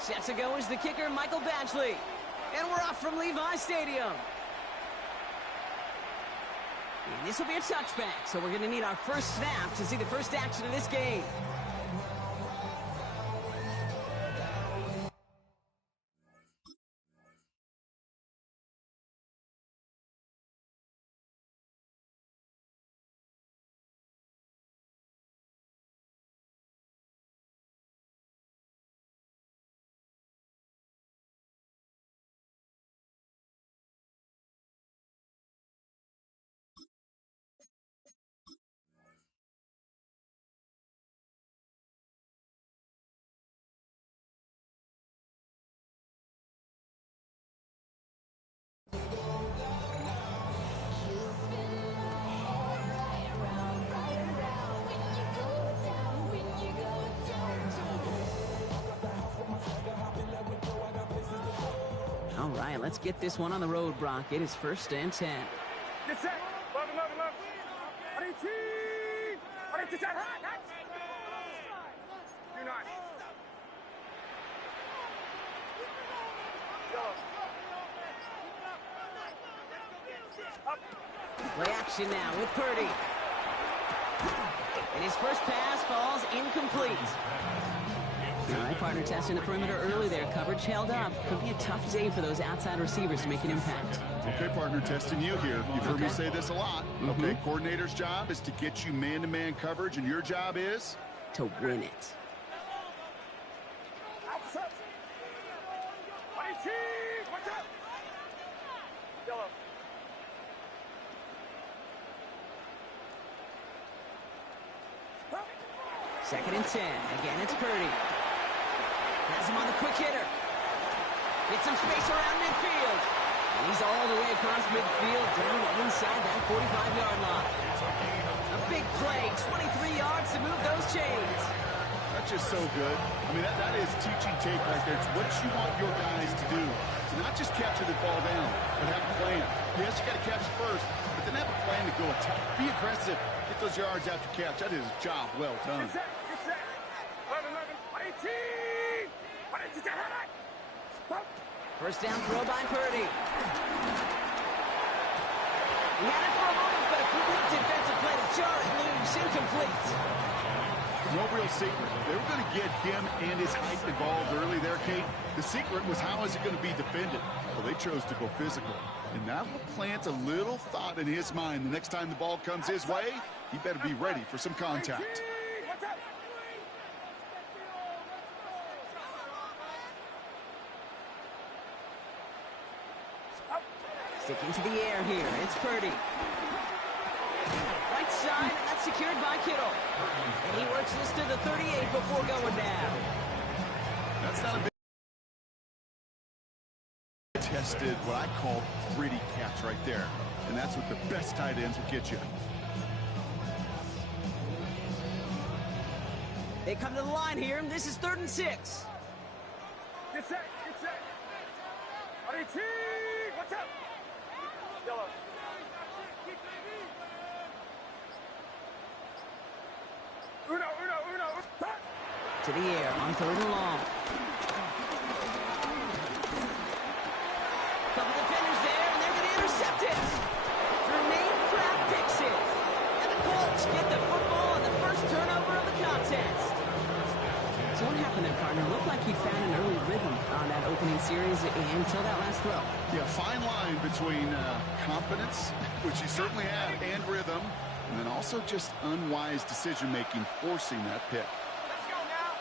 Set to go is the kicker, Michael Badgley. And we're off from Levi Stadium. And this will be a touchback, so we're going to need our first snap to see the first action of this game. All right, let's get this one on the road, Brock. It is 1st and 10. Get set. Love. Play action now with Purdy. And his first pass falls incomplete. All right, partner, testing the perimeter early there. Coverage held up. Could be a tough day for those outside receivers to make an impact. Okay, partner, testing you here. You've heard me say this a lot. Okay, coordinator's job is to get you man-to-man coverage, and your job is? To win it. Second and 10. Again, it's Purdy. Has him on the quick hitter. Gets some space around midfield. And he's all the way across midfield down inside that 45-yard line. A big play, 23 yards to move those chains. That's just so good. I mean, that is teaching tape right there. It's what you want your guys to do. To not just catch it and fall down, but have a plan. Yes, you got to catch it first, but then have a plan to go attack. Be aggressive. Get those yards after catch. That is a job well done. First down throw by Purdy. He had it for a moment, but a complete defensive play to jar it loose, incomplete. No real secret. They were going to get him and his height involved early there, Kate. The secret was how is it going to be defended? Well, they chose to go physical. And that will plant a little thought in his mind. The next time the ball comes his way, he better be ready for some contact. Sticking to the air here, it's Purdy. Right side, and that's secured by Kittle. And he works this to the 38 before going down. That's not a big tested, what I call gritty catch right there. And that's what the best tight ends will get you. They come to the line here, and this is 3rd and 6. Get set. Watch out. Yellow. Uno. To the air on 3rd and long. Couple defenders there, and they're going to intercept it. Jermaine Pratt picks it. And the Colts get the football on the first turnover of the contest. So what happened there, partner? Looked like he found an early rhythm on that opening series until that last throw. Yeah, fine line between confidence, which he certainly had, and rhythm, and then also just unwise decision-making, forcing that pick. Let's go now.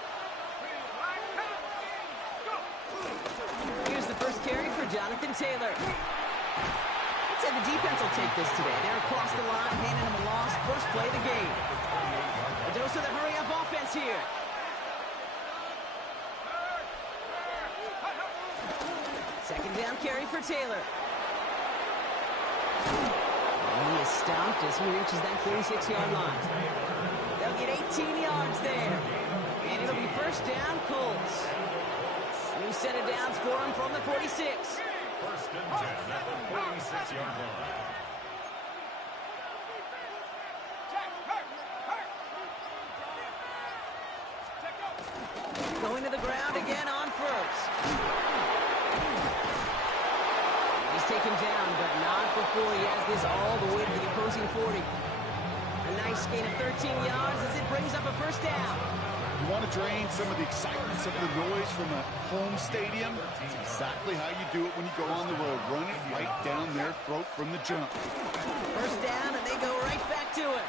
Here's the first carry for Jonathan Taylor. I'd say the defense will take this today. They're across the line, handing him a loss. First play of the game. A dose of the hurry-up offense here. Second down carry for Taylor. And he is stopped as he reaches that 46-yard line. They'll get 18 yards there. And it'll be first down, Colts. New set of downs for him from the 46. First and 10 at the 46-yard line. Going to 40. A nice gain of 13 yards as it brings up a first down. You want to drain some of the excitement, some of the noise from a home stadium? It's exactly how you do it when you go on the road. Run it right down their throat from the jump. First down, and they go right back to it.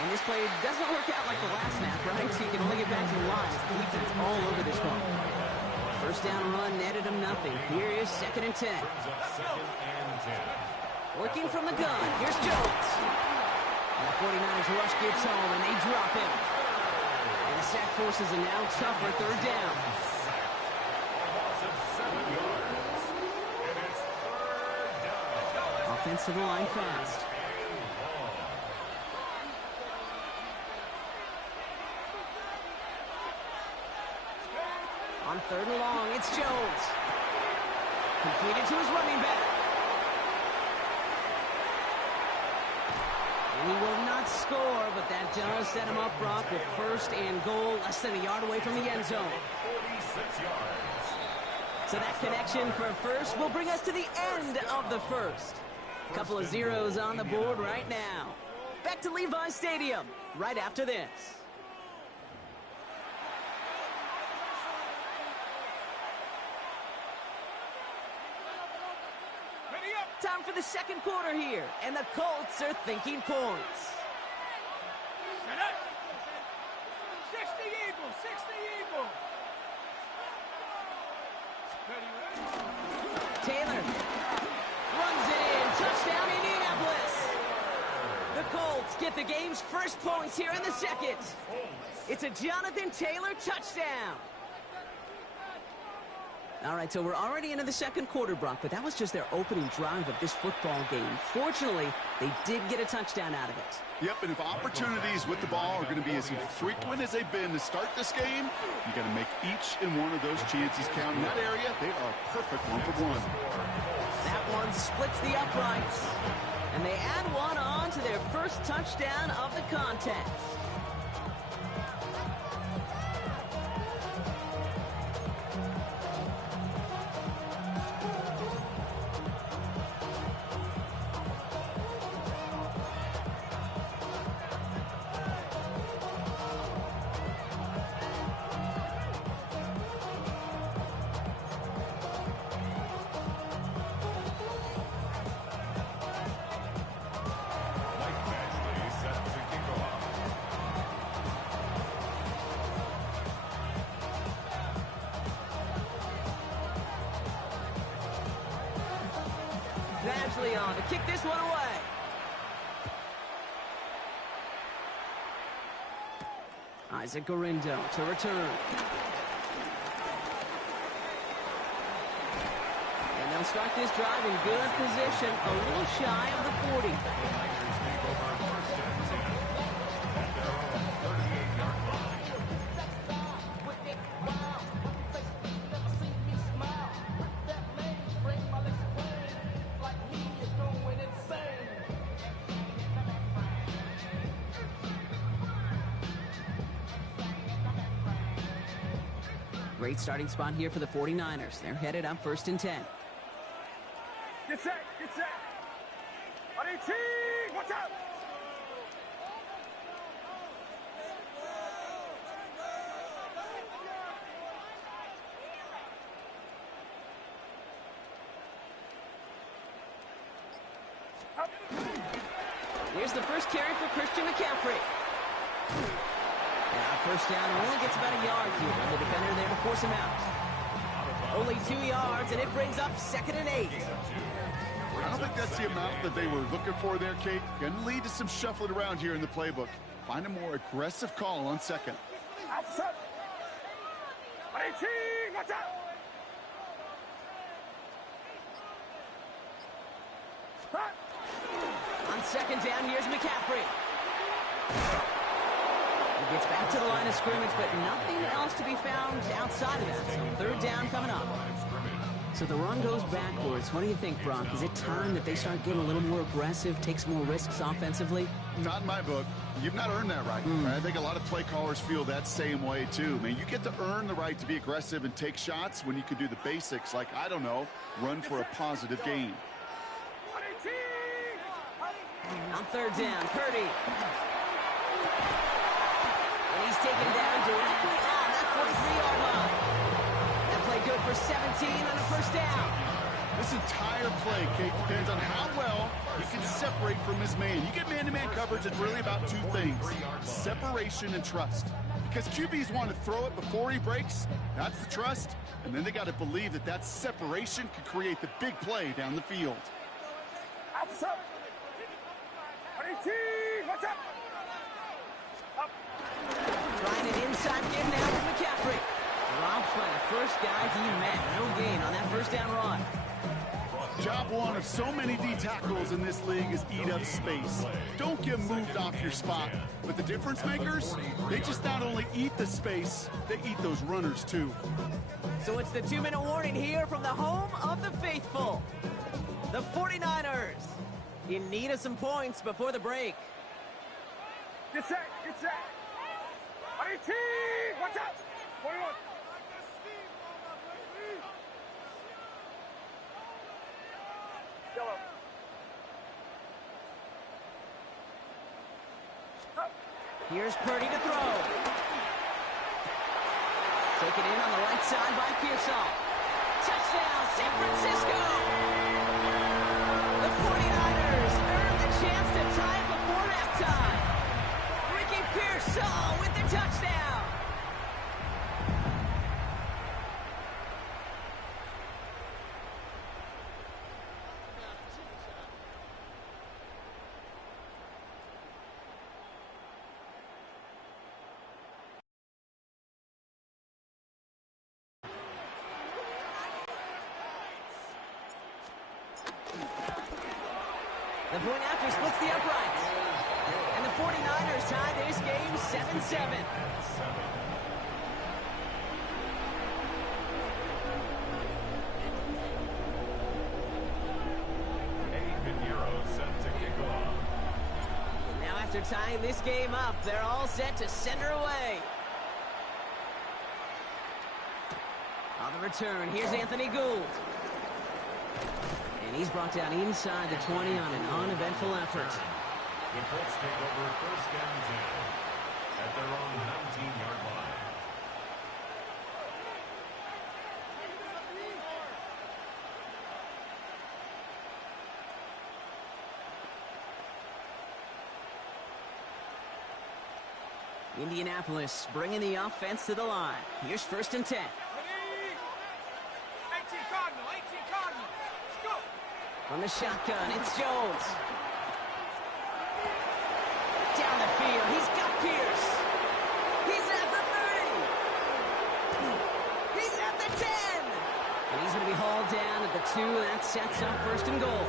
And this play doesn't work out like the last snap, right? So you can only get back to the line. The defense all over this one. First down run netted him nothing. Here is 2nd and 10. Working from the gun. Here's Jones. And the 49ers rush gets home, and they drop him. And the sack forces a now tougher 3rd down. Offensive line fast. On 3rd and long, it's Jones. Completed to his running back. And he will not score, but that does set him up, Brock, with 1st and goal, less than a yard away from the end zone. 46 yards. So that connection for first will bring us to the end of the first. Couple of zeros on the board right now. Back to Levi Stadium right after this. Time for the 2nd quarter here, and the Colts are thinking points. Set up. 60 Eagles, 60 Eagles. Ready. Taylor runs it in. Touchdown, Indianapolis. The Colts get the game's first points here in the 2nd. It's a Jonathan Taylor touchdown. All right, so we're already into the 2nd quarter, Brock, but that was just their opening drive of this football game. Fortunately, they did get a touchdown out of it. Yep, and if opportunities with the ball are going to be as frequent as they've been to start this game, you got to make each and one of those chances count. In that area, they are a perfect 1-for-1. That one splits the uprights, and they add one on to their first touchdown of the contest. Leon to kick this one away. Isaac Gorindo to return. And they'll start this drive in good position, a little shy of the 40. Great starting spot here for the 49ers. They're headed up 1st and 10. Get set, get set. On 18, watch out. Up. Here's the first carry for Christian McCaffrey. First down, only gets about a yard here. The defender there to force him out. Only 2 yards, and it brings up 2nd and 8. I don't think that's the amount that they were looking for there, Kate. Going to lead to some shuffling around here in the playbook. Find a more aggressive call on 2nd. Outside. On 18, watch out. On 2nd down, here's McCaffrey. Gets back to the line of scrimmage, but nothing else to be found outside of that. So 3rd down coming up. So the run goes backwards. What do you think, Brock? Is it time that they start getting a little more aggressive, take some more risks offensively? Not in my book. You've not earned that right. I think a lot of play callers feel that same way, too. Man, you get to earn the right to be aggressive and take shots when you could do the basics, like, I don't know, run for a positive gain. On third down, Purdy. And he's taken down directly on that 43-yard line. That play good for 17 on a first down. This entire play, Kate, depends on how well he can separate from his man. You get man-to-man coverage, it's really about two things: separation and trust. Because QBs want to throw it before he breaks, that's the trust, and then they got to believe that that separation could create the big play down the field. Officer! 18! Watch out! Up! Trying an inside give now with McCaffrey. Dropped by the first guy he met. No gain on that first down run. Job one of so many D tackles in this league is eat up space. Don't get moved off your spot. But the difference makers, they just not only eat the space, they eat those runners too. So it's the 2-minute warning here from the home of the faithful. The 49ers in need of some points before the break. Get set! Get set! 18! Watch out! 41! Yellow. Up. Here's Purdy to throw. Taken in on the right side by Pearsall. Touchdown, San Francisco! The 49ers earned the chance to tie it before halftime. Ricky Pearsall with the touchdown. The point after splits the uprights. And the 49ers tie this game 7-7. Set to kick off. Now after tying this game up, they're all set to send her away. On the return, here's Anthony Gould. And he's brought down inside the 20 on an uneventful effort. The Colts take over first down 10 at their own 19-yard line. Indianapolis bringing the offense to the line. Here's first and 10. 18 Cardinal, 18 Cardinal. Let's go. From the shotgun, it's Jones. Down the field, he's got Pierce. He's at the 30. He's at the 10. And he's going to be hauled down at the 2. That sets up first and goal.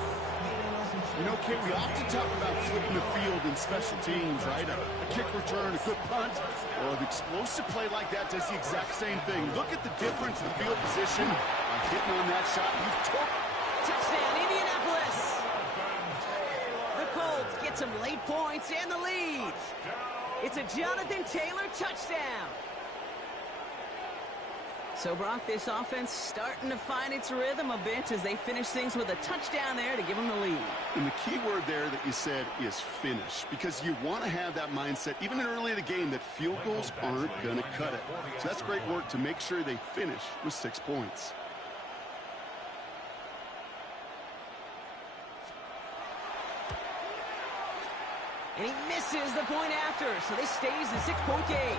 You know, Kate, we often talk about flipping the field in special teams, right? A kick return, a good punt. Well, an explosive play like that does the exact same thing. Look at the difference in field position by hitting on that shot. You've took. Touchdown, Indianapolis! The Colts get some late points and the lead. It's a Jonathan Taylor touchdown. So, Brock, this offense starting to find its rhythm a bit as they finish things with a touchdown there to give them the lead. And the key word there that you said is finish, because you want to have that mindset, even early in the game, that field goals aren't going to cut it. So that's great work to make sure they finish with 6 points. And he misses the point after, so this stays the 6-point game.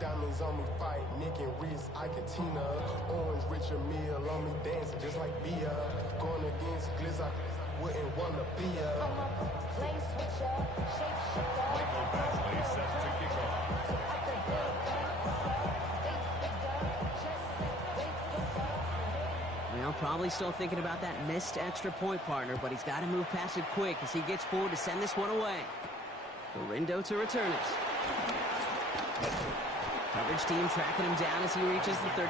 Diamonds on me fight, Nick and Reese, Ike and Tina. Orange Richard Mill on me dancing just like Bia. Going against Glizz, I wouldn't want to be a Michael Beasley set to kick off. Well, probably still thinking about that missed extra point, partner, but he's got to move past it quick as he gets forward to send this one away. Gorindo to return it. Coverage team tracking him down as he reaches the 35.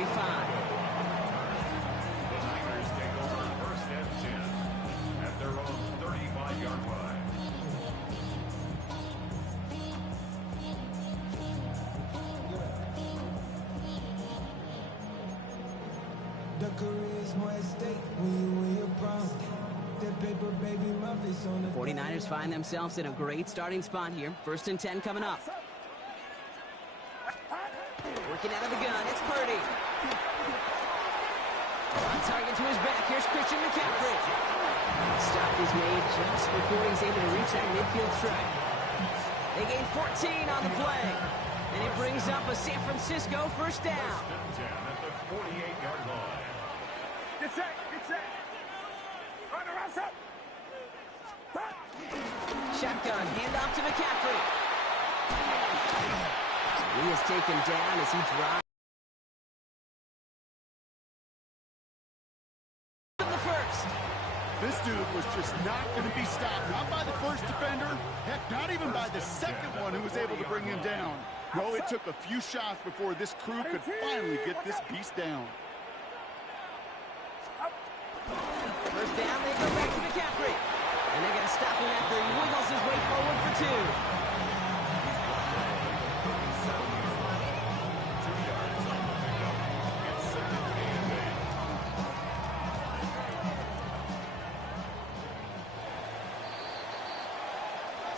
The Niners take over first and 10 at their own 35-yard line. The career's more at stake when you win your prom. That paper, baby, my face on the 49ers find themselves in a great starting spot here. First and 10 coming up. Working out of the gun, it's Purdy. On target to his back, here's Christian McCaffrey. Stop is made just before he's able to reach that midfield strike. They gain 14 on the play. And it brings up a San Francisco first down. First and 10 at the 48-yard line. Get set, get set. Run around, set. Shotgun, handoff to McCaffrey. He is taken down as he drives the first. This dude was just not going to be stopped, not by the first defender, heck, not even by the second one who was able to bring him down. No, it took a few shots before this crew could finally get this beast down. First down, they go back to McCaffrey. And they're going to stop him after he wiggles his way forward for 2.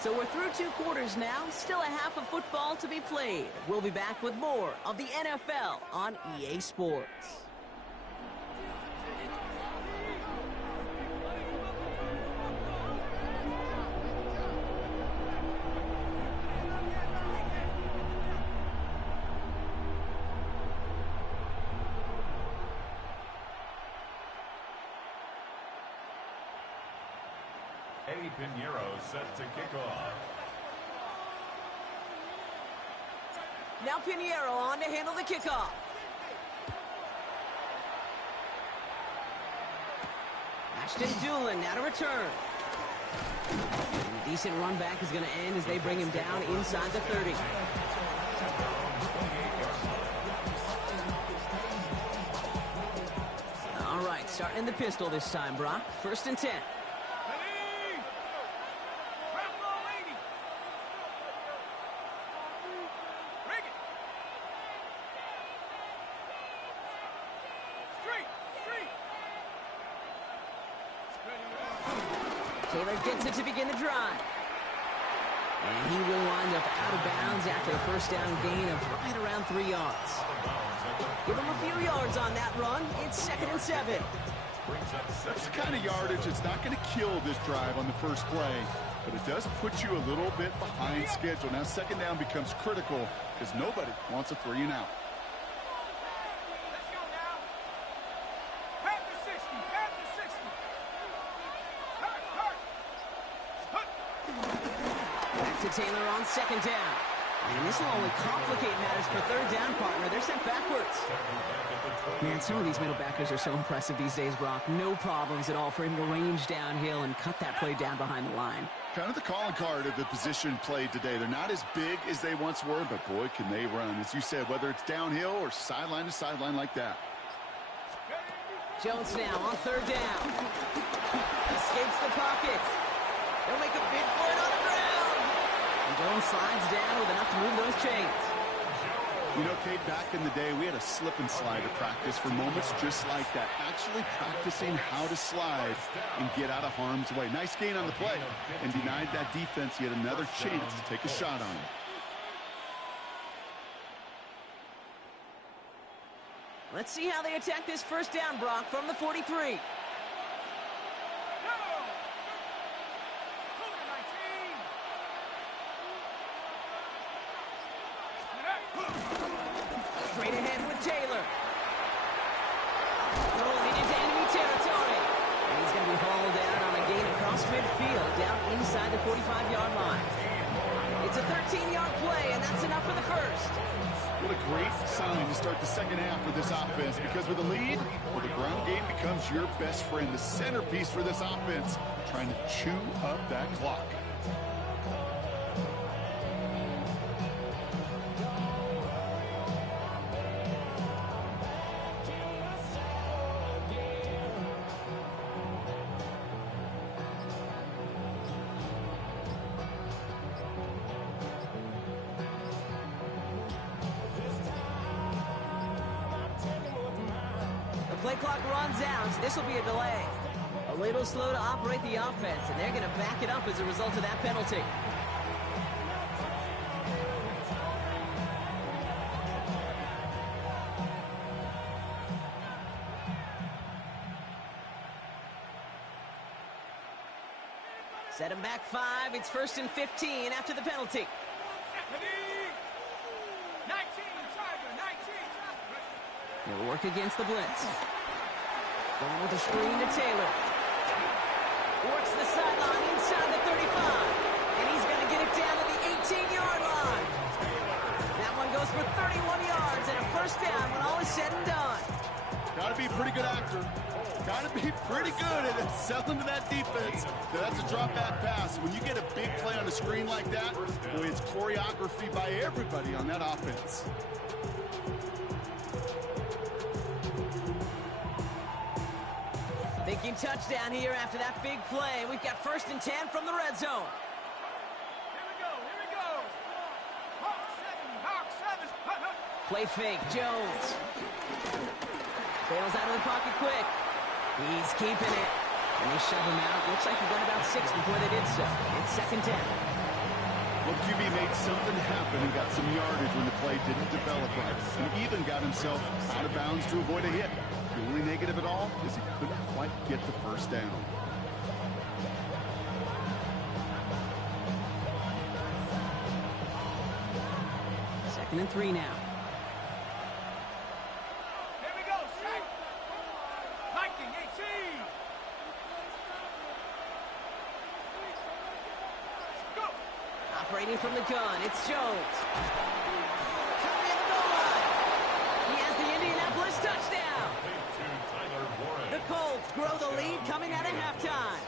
So we're through 2 quarters now, still a half of football to be played. We'll be back with more of the NFL on EA Sports. Eddie Pinheiro set to kick off. Now Pinheiro on to handle the kickoff. Ashton Dulin now to return. And a decent run back is going to end as they bring him down inside the 30. All right, starting in the pistol this time, Brock. First and 10. Taylor gets it to begin the drive. And he will wind up out of bounds after a first down gain of right around 3 yards. Give him a few yards on that run. It's 2nd and 7. That's the kind of yardage it's not going to kill this drive on the first play, but it does put you a little bit behind schedule. Now 2nd down becomes critical because nobody wants a 3 and out. Taylor on 2nd down. And this will only complicate matters for 3rd down, partner. They're sent backwards. Man, some of these middle backers are so impressive these days, Brock. No problems at all for him to range downhill and cut that play down behind the line. Kind of the calling card of the position played today. They're not as big as they once were, but boy, can they run. As you said, whether it's downhill or sideline to sideline like that. Jones now on 3rd down. Escapes the pocket. They'll make a bid for it on the ground. And Jones slides down with enough to move those chains. You know, Kate, back in the day, we had a slip and slide to practice for moments just like that. Actually practicing how to slide and get out of harm's way. Nice gain on the play and denied that defense yet another chance to take a shot on him. Let's see how they attack this first down, Brock, from the 43. Straight ahead with Taylor. Rolling into enemy territory. And he's going to be hauled down on a gain across midfield, down inside the 45-yard line. It's a 13-yard play, and that's enough for the first. What a great sign to start the second half for this offense, because with a lead, well, the ground game becomes your best friend, the centerpiece for this offense, trying to chew up that clock. Play clock runs out, so this will be a delay. A little slow to operate the offense, and they're going to back it up as a result of that penalty. Set him back 5. It's 1st and 15 after the penalty. 19, Tiger, 19. He'll work against the blitz. Going with the screen to Taylor. Works the sideline inside the 35. And he's going to get it down to the 18-yard line. That one goes for 31 yards and a first down when all is said and done. Got to be a pretty good actor. Got to be pretty good at selling to that defense. That's a drop back pass. When you get a big play on a screen like that, boy, it's choreography by everybody on that offense. Thinking touchdown here after that big play. We've got 1st and 10 from the red zone. Here we go. Hawk 7. Play fake, Jones. Bails out of the pocket quick. He's keeping it. And they shove him out. Looks like he got about 6 before they did so. It's 2nd down. Well, QB made something happen and got some yardage when the play didn't develop right. And even got himself out of bounds to avoid a hit. The only negative at all is he couldn't quite get the first down. Second and 3 now. Here we go, sack. Viking 18. Go. Operating from the gun, it's Jones. Coming in the goal line. He has the Indianapolis touchdown. The Colts grow the lead coming out of halftime.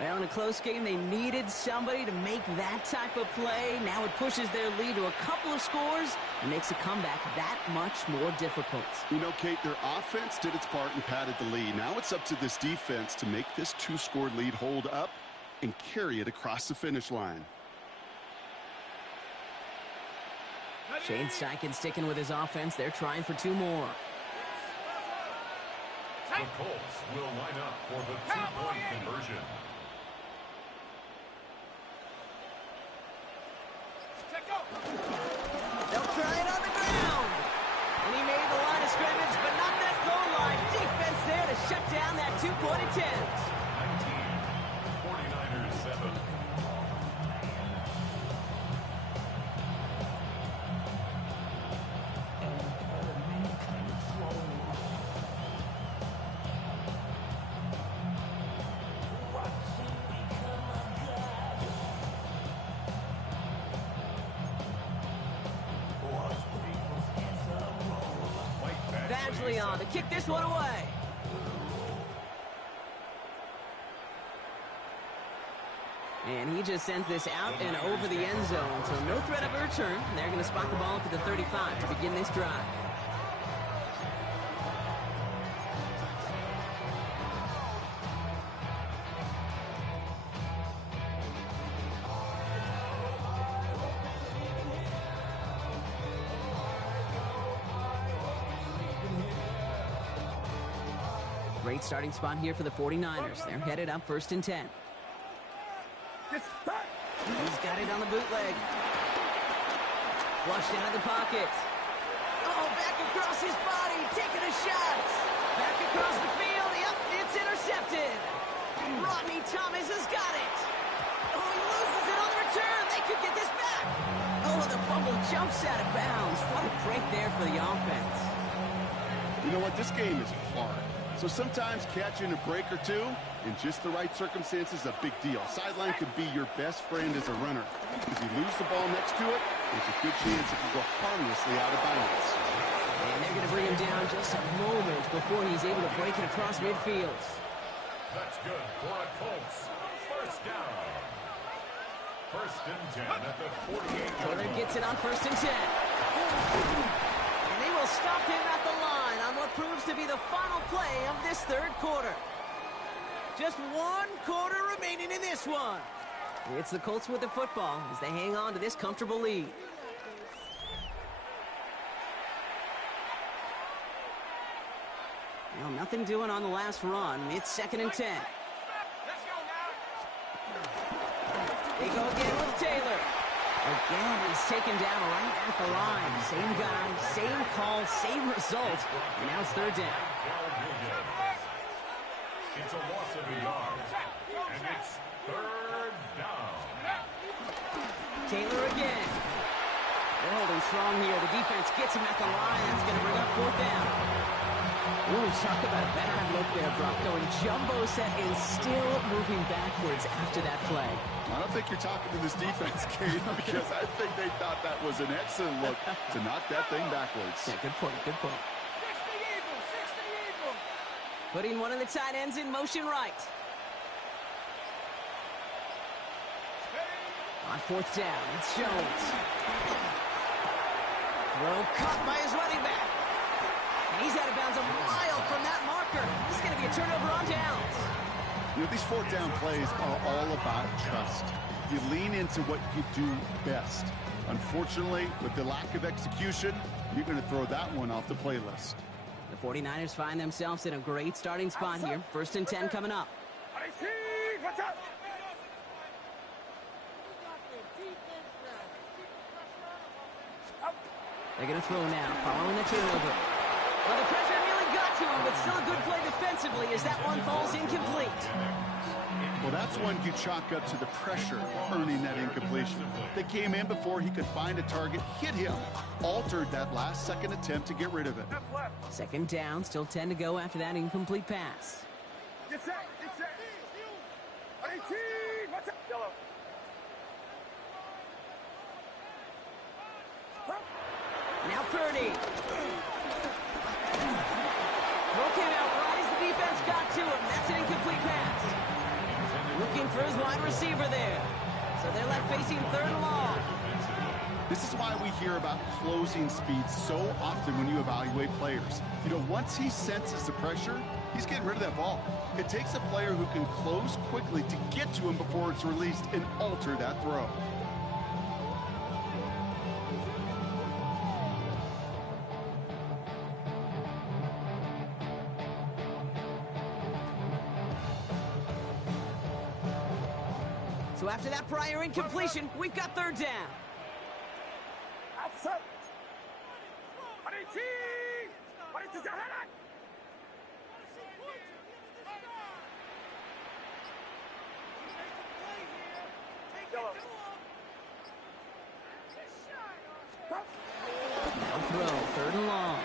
Well, in a close game, they needed somebody to make that type of play. Now it pushes their lead to a couple of scores and makes a comeback that much more difficult. You know, Kate, their offense did its part and padded the lead. Now it's up to this defense to make this 2-score lead hold up and carry it across the finish line. Shane Steichen sticking with his offense. They're trying for 2 more. The Colts will line up for the 2-point conversion. They'll try it on the ground. And he made the line of scrimmage, but not that goal line. Defense there to shut down that 2-point attempt. 19, 49ers 7. Leon to kick this one away. And he just sends this out and over the end zone, so no threat of a return. They're going to spot the ball up at the 35 to begin this drive. Great starting spot here for the 49ers. They're headed up 1st and 10. He's got it on the bootleg. Flushed out of the pocket. Oh, back across his body, taking a shot. Back across the field. Yep, it's intercepted. Rodney Thomas has got it. Oh, he loses it on the return. They could get this back. Oh, the fumble jumps out of bounds. What a break there for the offense. You know what? This game is hard. So sometimes catching a break or two in just the right circumstances is a big deal. Sideline could be your best friend as a runner. Because you lose the ball next to it, there's a good chance it can go harmlessly out of bounds. And they're going to bring him down just a moment before he's able to break it across midfield. That's good for a Colts. First down. 1st and 10 at the 48. Taylor gets it on 1st and 10. And they will stop him at the line on what proves to be the final play of this 3rd quarter. Just 1 quarter remaining in this one. It's the Colts with the football as they hang on to this comfortable lead. Well, nothing doing on the last run. It's 2nd and 10. They go again with Taylor. Again, he's taken down right at the line. Same guy, same call, same result. And now it's 3rd down. It's a loss of a yard. And it's 3rd down. Taylor again. They're holding strong here. The defense gets him at the line. That's going to bring up 4th down. Ooh, talk about a bad look there, Brock. Going jumbo set and still moving backwards after that play. I don't think you're talking to this defense, Kate, because I think they thought that was an excellent look to knock that thing backwards. Yeah, good point, good point. Putting one of the tight ends in motion right. On 4th down, it's Jones. Throw caught by his running back. And he's out of bounds a mile from that marker. This is going to be a turnover on downs. You know, these 4th down plays are all about trust. You lean into what you do best. Unfortunately, with the lack of execution, you're going to throw that one off the playlist. The 49ers find themselves in a great starting spot here. 1st and 10 coming up. They're going to throw now, following the turnover. Well, the pressure nearly got to him, but still a good play defensively as that one falls incomplete. Well, that's one you chalk up to the pressure earning that incompletion. They came in before he could find a target, hit him, altered that last-second attempt to get rid of it. 2nd down, still 10 to go after that incomplete pass. Get set, get set. 18, watch out. Yellow. Now Purdy. Throw came out right as the defense got to him. That's an incomplete pass. Looking for his wide receiver there. So they're left facing 3rd and long. This is why we hear about closing speed so often when you evaluate players. You know, once he senses the pressure, he's getting rid of that ball. It takes a player who can close quickly to get to him before it's released and alter that throw. So after that prior incompletion, we've got 3rd down. Outside. 18. Yellow. Now throw, 3rd and long.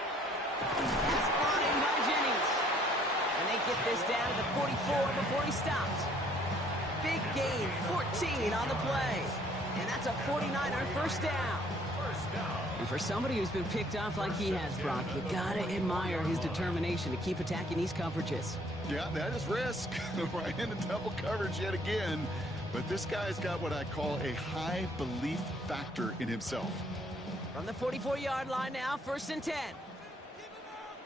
Pass brought in by Jennings. And they get this down to the 44 before he stopped. Big gain, 14 on the play. And that's a 49er 1st down. And for somebody who's been picked off like he has, Brock, you gotta admire his determination to keep attacking these coverages. Yeah, that is risk. Right into double coverage yet again. But this guy's got what I call a high belief factor in himself. From the 44-yard line now, 1st and 10.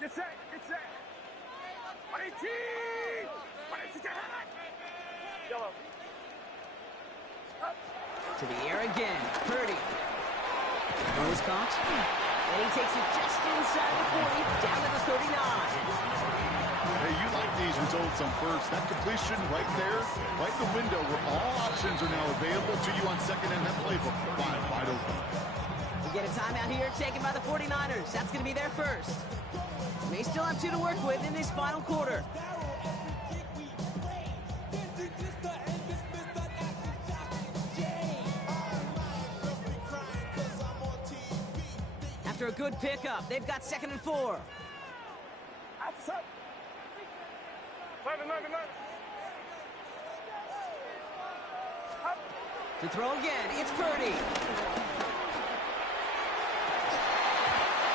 Get set, get set. 18. Yellow. To the air again, Purdy. Throws caught. And he takes it just inside the 40, down to the 39. Hey, you like these results on 1st. That completion right there, right in the window where all options are now available to you on 2nd and that playbook. Wide open. We get a timeout here taken by the 49ers. That's going to be their 1st. They still have 2 to work with in this final quarter. After a good pickup, they've got 2nd and 4. Outside. 11. To throw again, it's Purdy.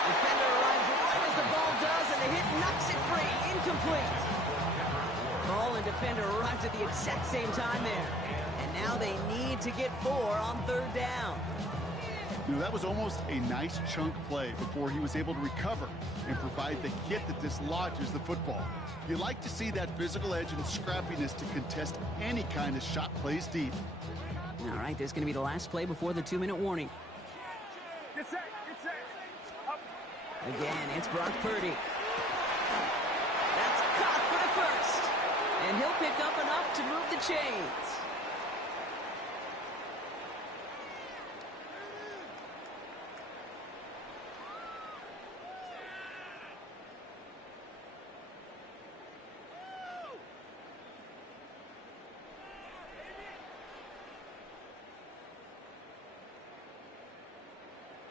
Defender arrives right as the ball does, and the hit knocks it free. Incomplete. Ball and defender arrived at the exact same time there. And now they need to get 4 on 3rd down. You know, that was almost a nice chunk play before he was able to recover and provide the hit that dislodges the football. You like to see that physical edge and scrappiness to contest any kind of shot plays deep. All right, there's going to be the last play before the 2-minute warning. Get set, get set. Up. Again, it's Brock Purdy. That's And he'll pick up enough to move the chains.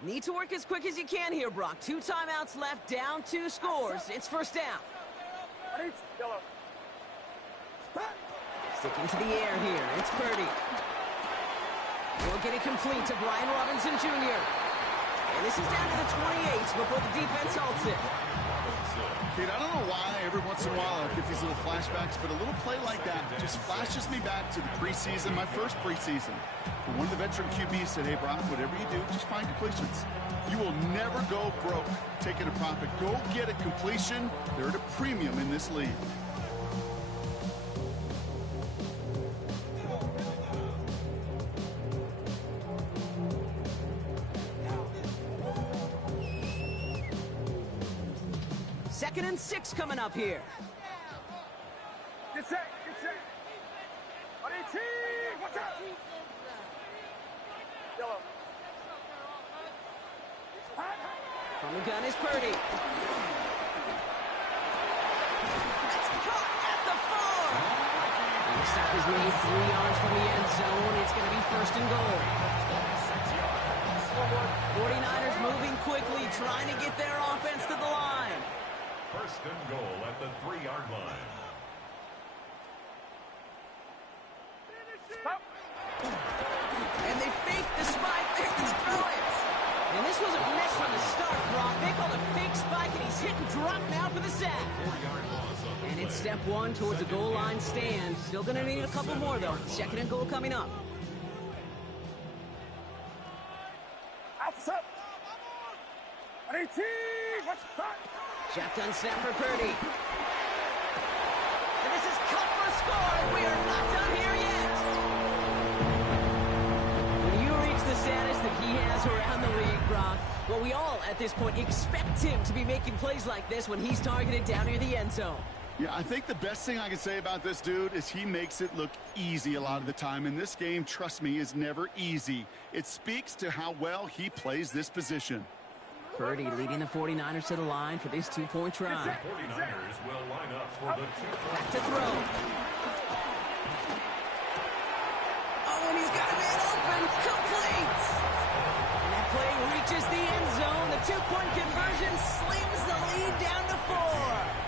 Need to work as quick as you can here, Brock. 2 timeouts left, down 2 scores. It's first down. Yellow. Sticking to the air here. It's Purdy. He'll get it complete to Brian Robinson Jr. And this is down to the 28 before the defense halts it. Kid, I don't know why every once in a while I get these little flashbacks, but a little play like that just flashes me back to the preseason, my first preseason. One of the veteran QBs said, hey, Brock, whatever you do, just find completions. You will never go broke taking a profit. Go get a completion. They're at a premium in this league. Second and 6 coming up here. Get set. Get set. On 18. Watch out. Yellow. From the gun is Purdy. That's caught at the 4. And the stop is made 3 yards from the end zone. It's going to be first and goal. 49ers moving quickly, trying to get their offense to the line. First and goal at the 3-yard line. And they fake the spike. There he's throwing. And this was a mess from the start, Brock. They call it fake spike, and he's hit and dropped now for the sack. 4-yard loss on the And it's play. step 1 towards a goal line stand. Still going to need a couple more, though. Second and goal coming up. Outside. On 18. Watch out. Shotgun snap for Purdy. And this is cut for a score. We are not done here yet. When you reach the status that he has around the league, Brock, well, we all at this point expect him to be making plays like this when he's targeted down near the end zone. Yeah, I think the best thing I can say about this dude is he makes it look easy a lot of the time. And this game, trust me, is never easy. It speaks to how well he plays this position. Purdy leading the 49ers to the line for this 2-point try. 49ers will line up for the 2-point To throw. Oh, and he's got a man open. Complete. And that play reaches the end zone. The 2-point conversion slings the lead down to 4.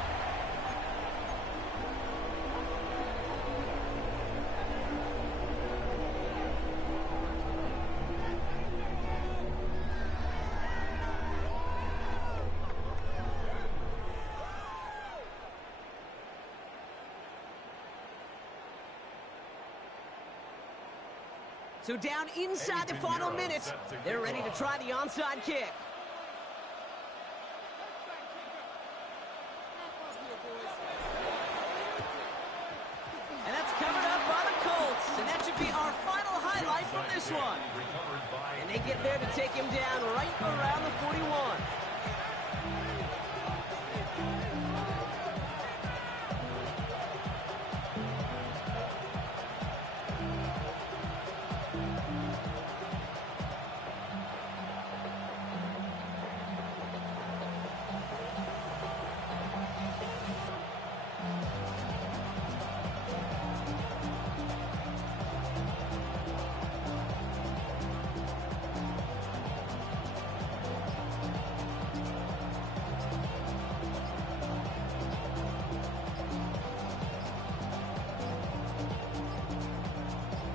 So down inside the final minutes, they're ready to try the onside kick. And that's covered up by the Colts. And that should be our final highlight from this one. And they get there to take him down right around the 41.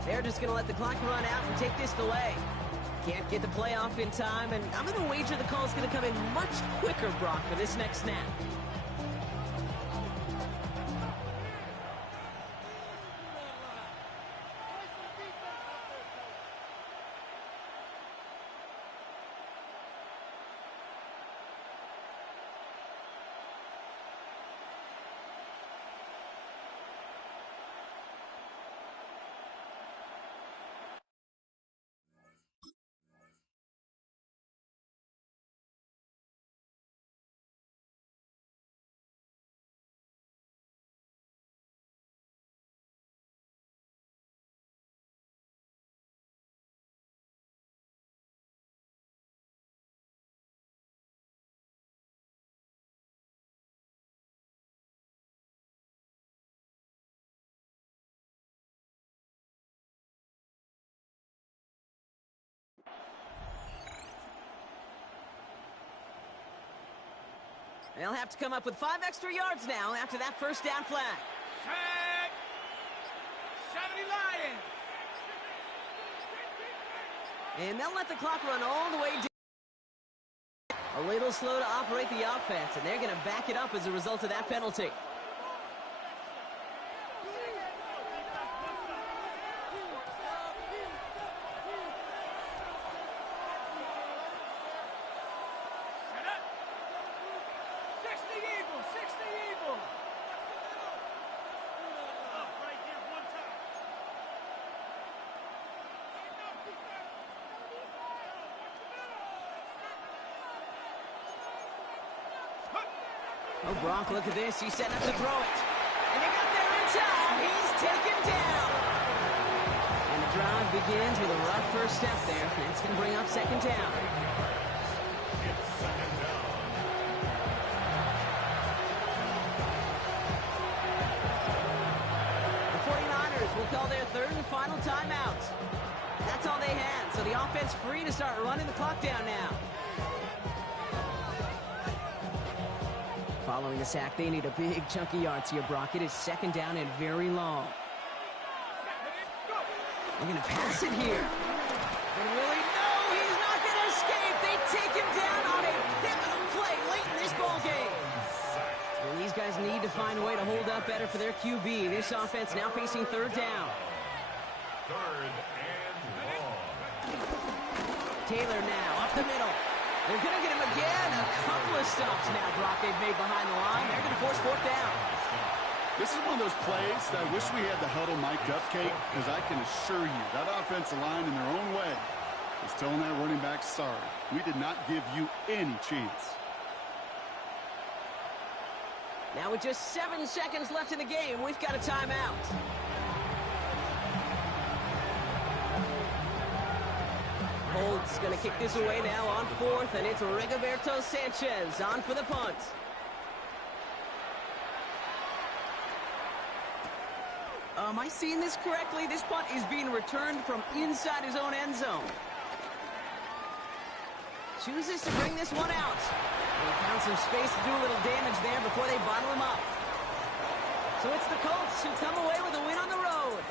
They're just going to let the clock run out and take this delay. Can't get the play off in time, and I'm going to wager the call's going to come in much quicker, Brock, for this next snap. They'll have to come up with 5 extra yards now after that first down flag. Check. 70 Lions. And they'll let the clock run all the way down. A little slow to operate the offense, and they're going to back it up as a result of that penalty. Oh, Brock, look at this. He's setting up to throw it. And they got there in time. He's taken down. And the drive begins with a rough first step there. That's going to bring up second down. It's second down. The 49ers will call their third and final timeout. That's all they had, so the offense free to start running the clock down now. Following the sack, they need a big chunk of yards here, Brock. It is second down and very long. They're going to pass it here. And really, no, he's not going to escape. They take him down on a pivotal play late in this ball game. And these guys need to find a way to hold up better for their QB. This offense now facing third down. Third and long. Taylor now up the middle. They're going to get him again. A couple of stops now, Brock, they've made behind the line. They're going to force fourth down. This is one of those plays that I wish we had the huddle mic'd up, Kate, because I can assure you that offensive line in their own way is telling that running back, sorry, we did not give you any chance. Now with just 7 seconds left in the game, we've got a timeout. Colts going to kick this away now on fourth, and it's Rigoberto Sanchez on for the punt. Am I seeing this correctly? This punt is being returned from inside his own end zone. Chooses to bring this one out. They found some space to do a little damage there before they bottle him up. So it's the Colts who come away with a win on the road.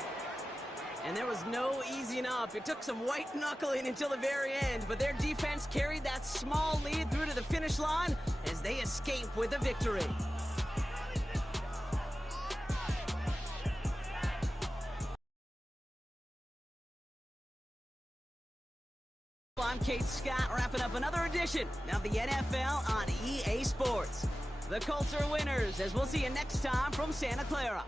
And there was no easing up. It took some white knuckling until the very end, but their defense carried that small lead through to the finish line as they escape with a victory. I'm Kate Scott, wrapping up another edition of the NFL on EA Sports. The Colts are winners, as we'll see you next time from Santa Clara.